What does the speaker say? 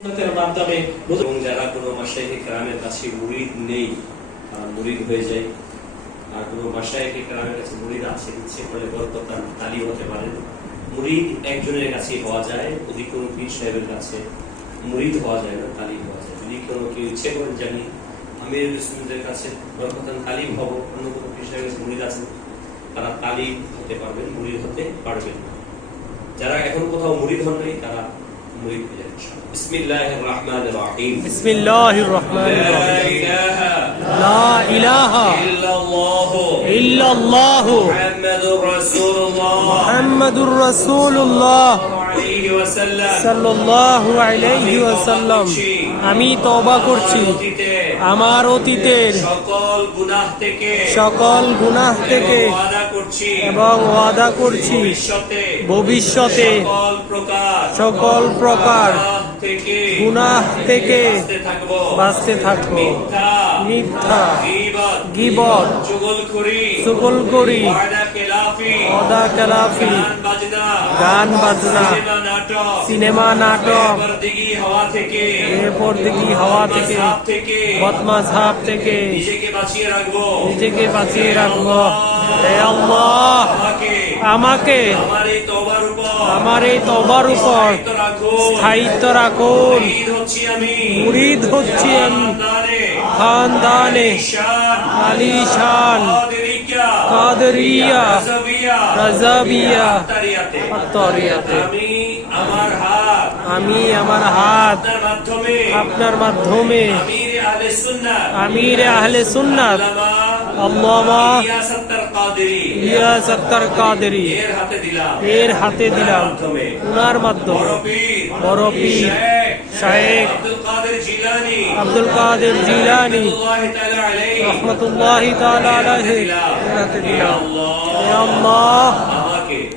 মাধ্যমে এবং যারা কোনো মাসাইকে গ্রামের কাছে মুরিদ নেই মুরিদ হয়ে যায়। আর কোনো মাসাইকে গ্রামের কাছে মুরিদ আছে, ইচ্ছে করে বরকতান তালি হতে পারেন মুরিদ একজনের কাছে হওয়া যায়, যদি কোনো পীর সাহেবের কাছে মুরিদ হওয়া যায় না, তালিম হওয়া যায়। যদি কোনো কেউ ইচ্ছে করেন জানি আমির রসুলদের কাছে বরকতান তালিম হব, অন্য কোনো পীর সাহেবের কাছে মুরিদ আছেন তারা তালিম হতে পারবেন, মুরিদ হতে পারবেন না। যারা এখন কোথাও মুরিদ হন নাই, তারা بسم الله الرحمن الرحيم. بسم الله الرحمن الرحيم. لا إله إلا الله. إلا الله. محمد رسول الله. محمد رسول الله. আমি তবা করছি। আমার অতীতের সকল গুনাহ থেকে। সকল থেকে এবং ওয়াদা করছি। ভবিষ্যতে। সকল প্রকার গুনাহ থেকে বাঁচতে থাকব। মিথ্যা। গীবত সুগল করি অদা কালাফি গান বাজনা সিনেমা নাটক এরপর দেখি হাওয়া থেকে বদমাস হাব থেকে নিজেকে বাঁচিয়ে রাখব। আল্লাহ আমাকে আমার এই তবার উপর স্থায়িত্ব রাখুন। মুরিদ হচ্ছি আমি। মুরিদ হচ্ছি আমি খানদানে খানদানে ঈশান আলিশান কাদেরিয়া কাদরিয়া রাজাবিয়া রাজাবিয়া আত্তারিয়াতে আত্তারিয়াতে আমি আমার হাত আমি আমার হাত আপনার মাধ্যমে আপনার মাধ্যমে আমির আহলে সুন্নাহ আমির আহলে সুন্নাত ইলিয়াস আত্তার কাদেরি। এর হাতে দিলাম। উনার মাধ্যমে। বড় পীর। আব্দুল কাদের জিলানী। রহমাতুল্লাহি তাআলা আলাইহি। হাতে দিলাম। আল্লাহ।